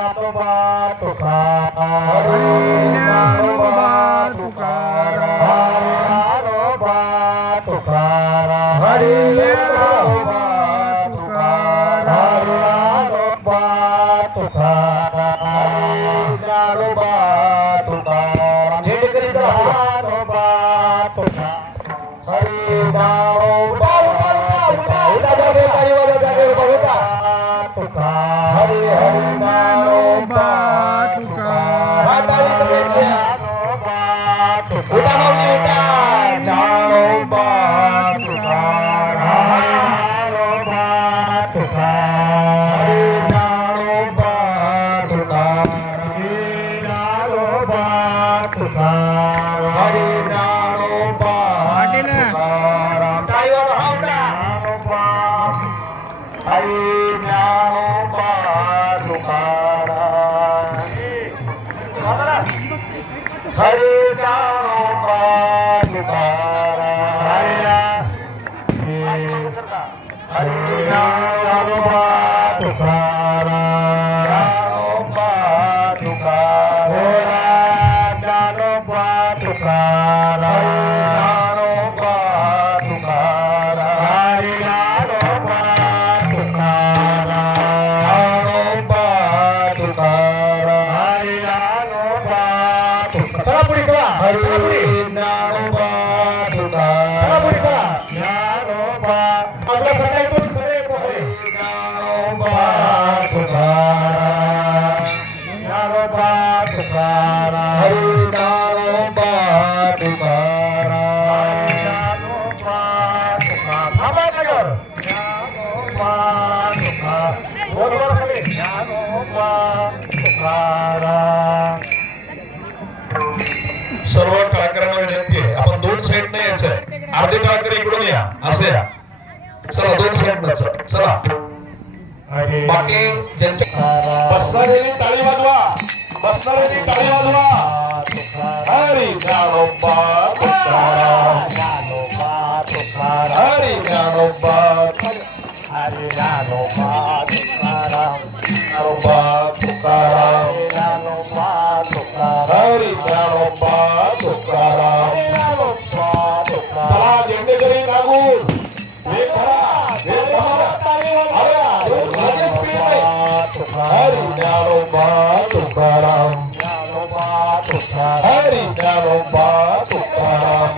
ज्ञानोबा तुकाराम ज्ञानोबा तुकाराम हरी ज्ञानोबा तुकाराम तुकाराम ज्ञानोबा तुकाराम झेंडेकरी ज्ञानोबा तुकाराम हरी ज्ञानोबा उठा जागे परिवार जागे बघा तुकाराम हरी हरी ज्ञानोबा तुकाराम हाताली सगळ्यांचे ज्ञानोबा तुकाराम उठा माऊली उठा ज्ञानोबा तुकाराम ज्ञानोबा तुकाराम हरी ज्ञानोबा तुकाराम ज्ञानोबा तुकाराम हरी ज्ञानोबा तुकाराम टाळीवर हावडा ज्ञानोबा हरी ज्ञानोबा तुकाराम हरी ज्ञानोबा तुकाराम हरी ज्ञानोबा तुकाराम ज्ञानोबा तुकाराम ज्ञानोबा तुकाराम ज्ञानोबा तुकाराम हरी ज्ञानोबा तुकाराम ज्ञानोबा तुकाराम हरी ज्ञानोबा तुकाराम चला पुढे चला हरी ज्ञानोबा तुकाराम चला पुढे चला ज्ञानोबा आपल्या सगळ्यातून सगळे पोहोचले ज्ञानोबा तुकाराम ज्ञानोबा तुकाराम हरी ज्ञानोबा तुकाराम ज्ञानोबा तुकाराम थांबा नगर ज्ञानोबा तुकाराम बरोबर सगळे ज्ञानोबा तुकाराम सर्व कलाकारांना विनंती आहे आपण दोन साइड नाही यायचंय अर्धे कलाकार इकडून या असं या चला दोन साइड चला बाकी ज्यांच्या बसणाऱ्यांनी टाळी वाजवा बसणाऱ्यांनी टाळी वाजवा हरी ज्ञानोबा तुकाराम ज्ञानोबा तुकाराम हरी ज्ञानोबा हरी ज्ञानोबा तुकाराम ज्ञानोबा तुकाराम ज्ञानोबा तुकाराम हरी ज्ञानोबा तुकाराम ज्ञानोबा तुकाराम चला झेंडेकरी लागून हे करा हे हरी ज्ञानोबा तुकाराम ज्ञानोबा तुकाराम हरी ज्ञानोबा तुकाराम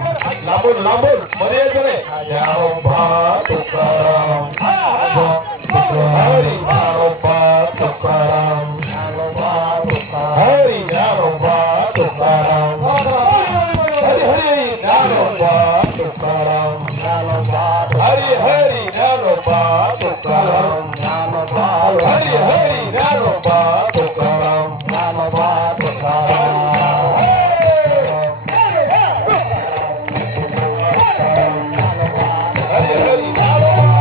लांबून लांबून मध्ये गेले ज्ञानोबा तुकाराम हरी ज्ञानोबा तुकाराम ज्ञानोबा तुकाराम हरी ज्ञानोबा तुकाराम हरी हरी ज्ञानोबा तुकाराम ज्ञानोबा हरी हरी ज्ञानोबा तुकाराम ज्ञानोबा हरी हरी ज्ञानोबा तुकाराम ज्ञानोबा तुकाराम हरी हरी ज्ञानोबा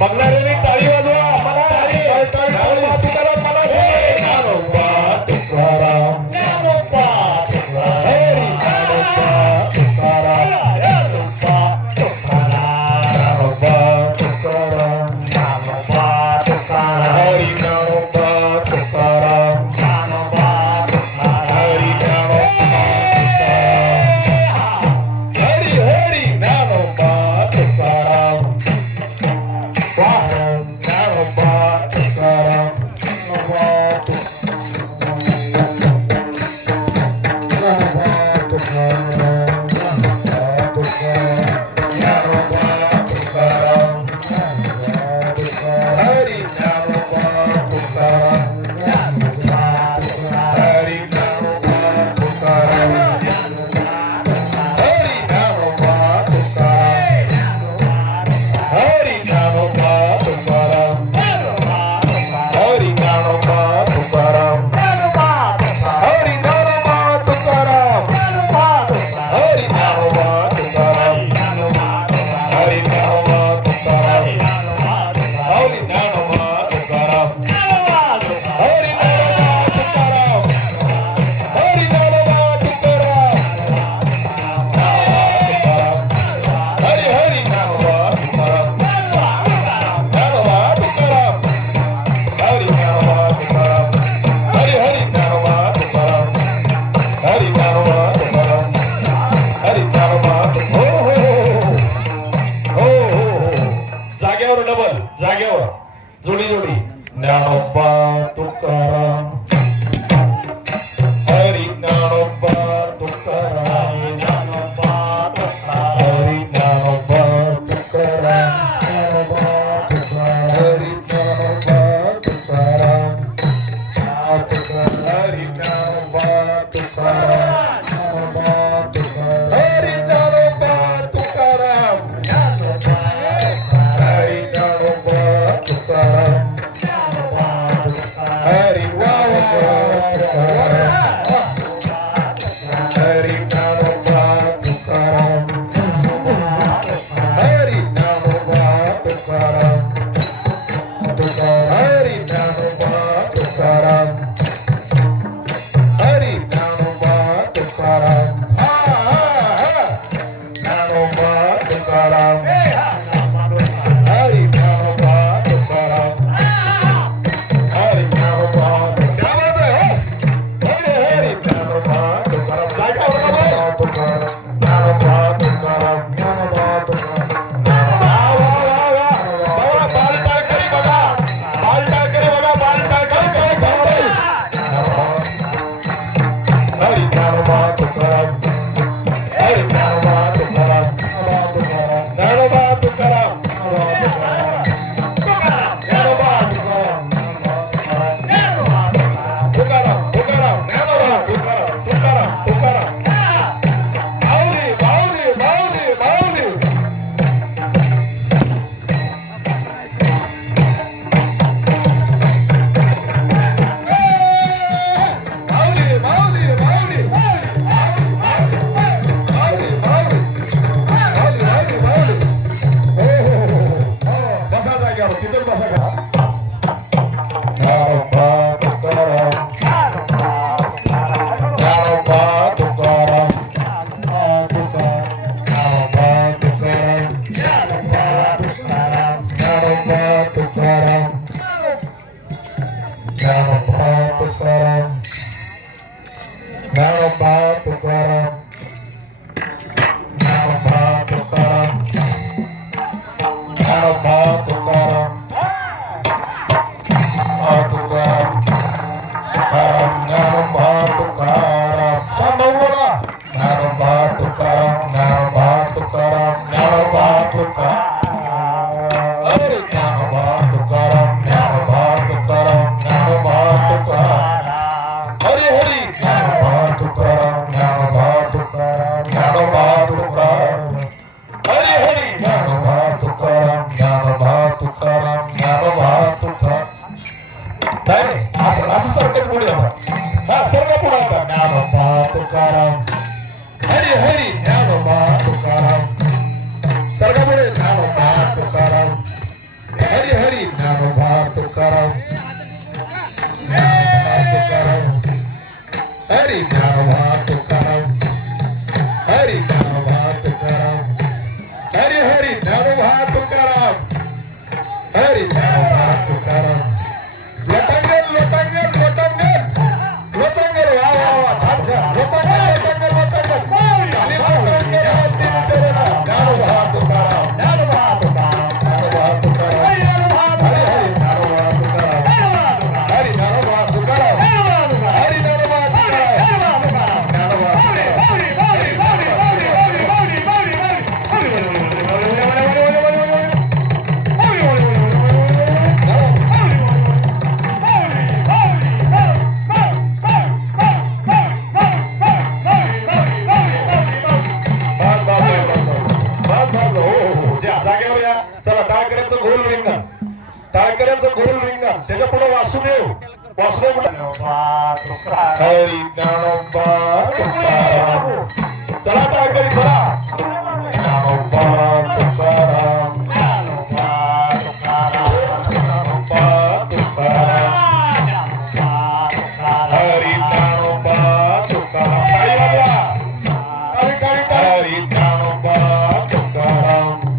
बघणाऱ्यांनी टाळी वाजवा मला तुकाराम मला ज्ञानोबा तुकाराम ज्ञानोबा हरी ज्ञानोबा तुकाराम ज्ञानोबा तुकाराम ज्ञानोबा तुकाराम हरी ज्ञानोबा तुकाराम ज्ञानोबा हरी ज्ञानोबा हरी हरी ज्ञानोबा तुकाराम जागेवर जोडी जोडी Dnyanoba Tukaram Hari Dnyanoba Tukaram Dnyanoba Hari Dnyanoba Tukaram Hari Dnyanoba Tukaram Hari Dnyanoba Tukaram Hari Dnyanoba Tukaram Hari Namo Hari Namo Tukaram Hari Namo Tukaram Hari Namo Tukaram Hari Namo Tukaram Namo Tukaram Hari Namo Tukaram Hari Dnyanoba Tukaram Hari Dnyanoba Tukaram Hari Hari Dnyanoba Tukaram Hari Dnyanoba Tukaram लोटांगण लोटांगण लोटांगण लोटांगण वा वा वा छान छान लोटांगण लोटांगण खाली लोटांगण वरती विचारा ज्ञानोबा तुकाराम ज्ञानोबा तुकाराम ज्ञानोबा तुकाराम हरी हरी ज्ञानोबा तुकाराम हरी ज्ञानोबा तुकाराम हरी ज्ञानोबा तुकाराम ज्ञानोबा चला टाळकऱ्यांचं गोल रिंगण टाळकऱ्यांचं गोल रिंगण त्याच्या पुढे वासुदेव वासुदेव हरी ज्ञानोबा तुकाराम चला टाळकरी चला ज्ञानोबा तुकाराम ज्ञानोबा तुकाराम हरी ज्ञानोबा तुकाराम हरी ज्ञानोबा तुकाराम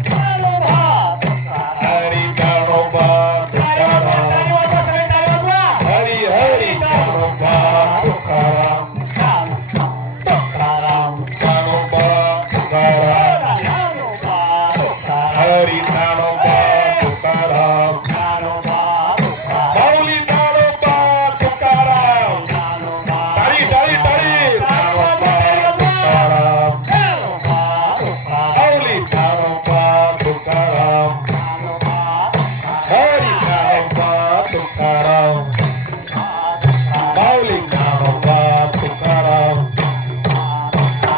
हरी ज्ञानोबा तुकाराम हरी हरी ज्ञानोबा तुकाराम ज्ञानोबा तुकाराम हरी ज्ञानोबा तुकाराम माऊली ज्ञानोबा तुकाराम टाळी टाळी टाळी ज्ञानोबा तुकाराम माऊली ज्ञानोबा तुकाराम हरी ज्ञानोबा तुकाराम माऊली ज्ञानोबा तुकाराम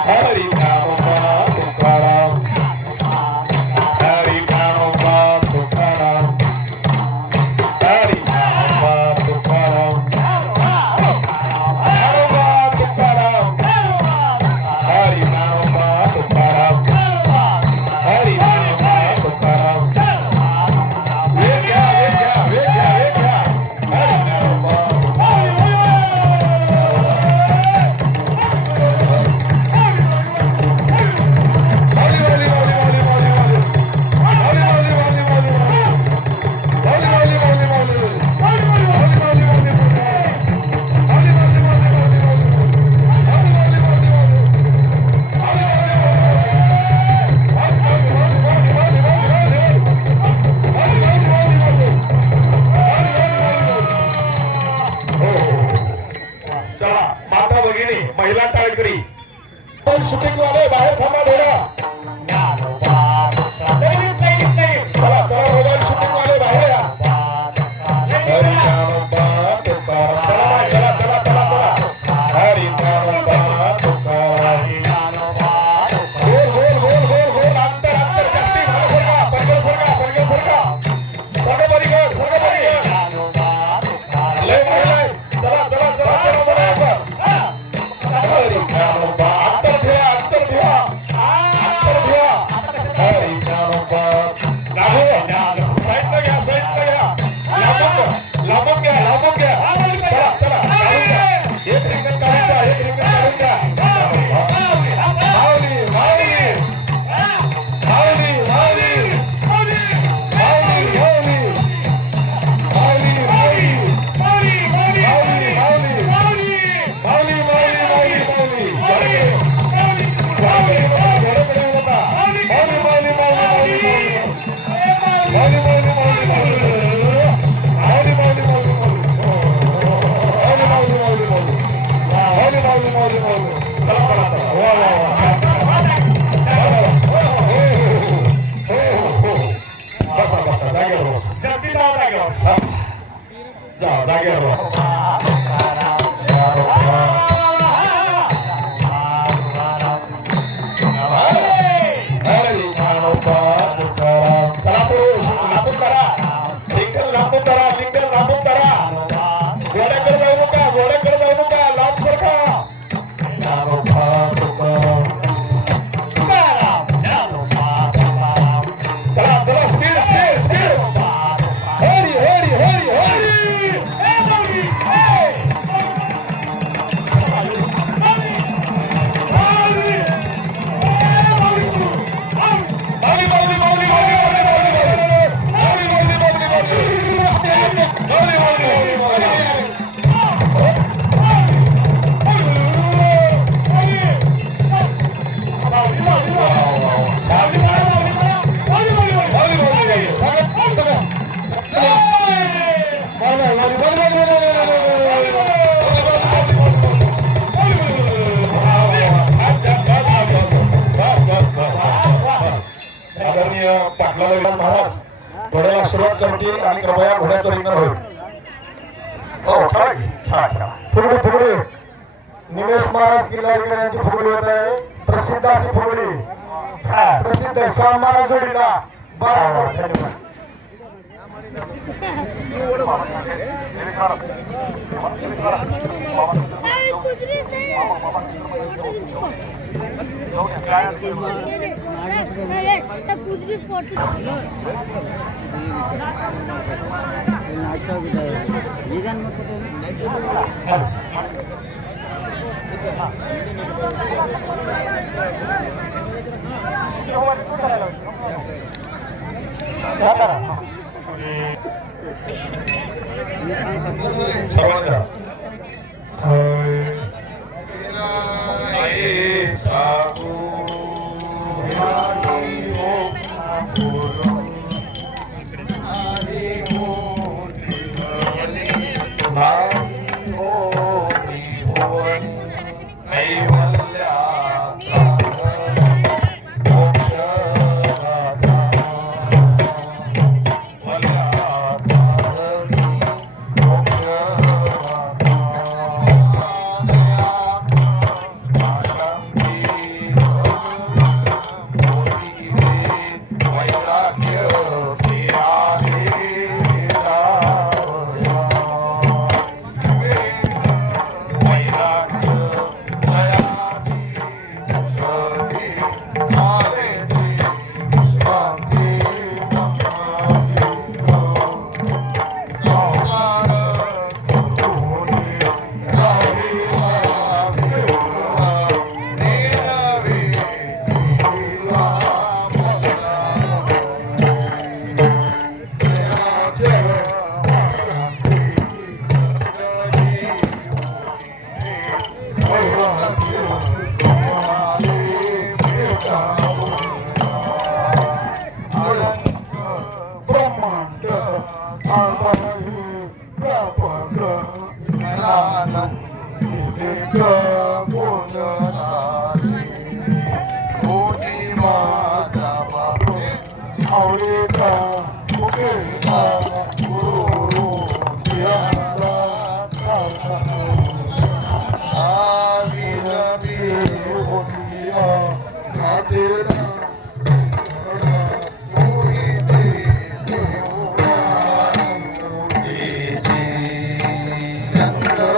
हरी ज्ञानोबा तुकाराम हरी ज्ञानोबा तुकाराम हरी ज्ञानोबा तुकाराम ज्ञानोबा तुकाराम हरी ज्ञानोबा तुकाराम हरी ज्ञानोबा तुकाराम वेग घ्या वेग घ्या वेग घ्या वेग घ्या हरी ज्ञानोबा चला माता भगिनी महिला टाळकरी पण शूटिंग वाले बाहेर थांबा थोडा चला चला मोबाईल शूटिंग वाले बाहेर या हरी ज्ञानोबा तुकाराम चला बाय चला चला चला चला हरी ज्ञानोबा तुकाराम गोल गोल गोल गोल गोल अंतर अंतर जास्ती भालो सरका परगेल सरका सरका बरीगड सरका बरीगड लय महिला चला चला चला चला बरोबर हरी ज्ञानोबा अंतर ठेवा अंतर ठेवा आपल्याला विधान महाराज घोड्याला आशीर्वाद करतील आणि कृपया घोड्याचं रिंगण होईल. हो ठेवा की, ठेवा. फुगडी फुगडी निमेश महाराज किल्लारीकर यांची फुगडी होत आहे. प्रसिद्ध अशी फुगडी प्रसिद्ध श्याम महाराज जोडीला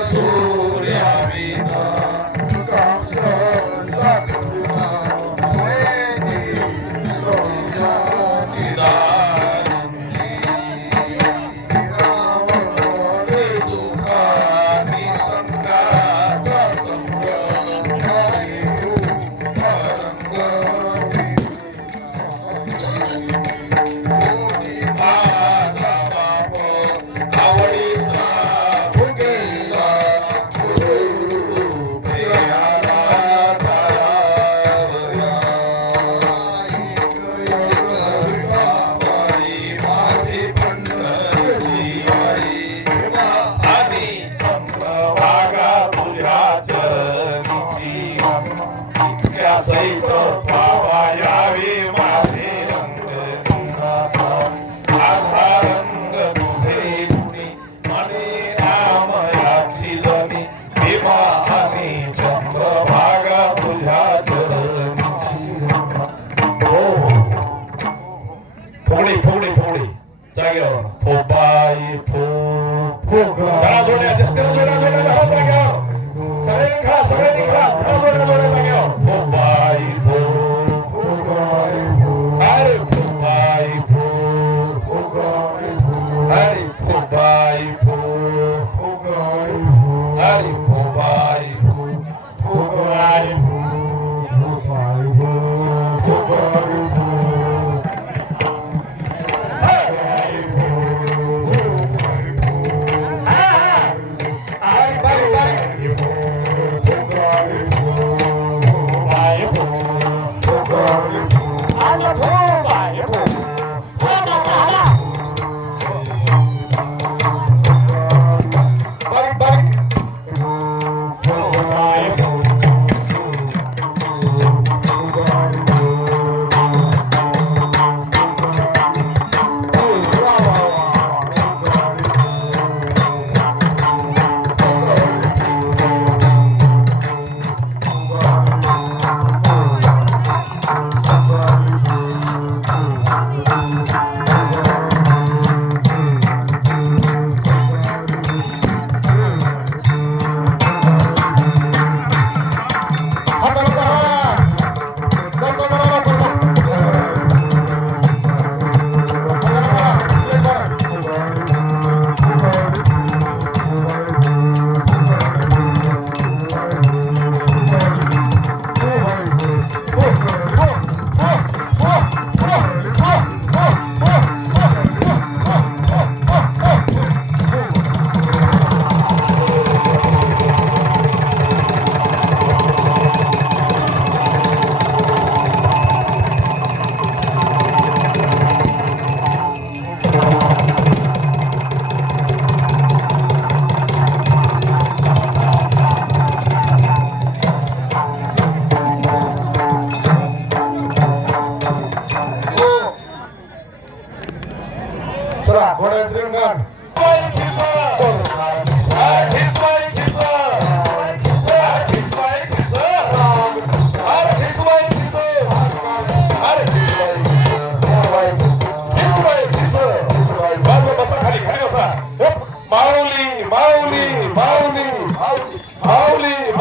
सूर्या माऊली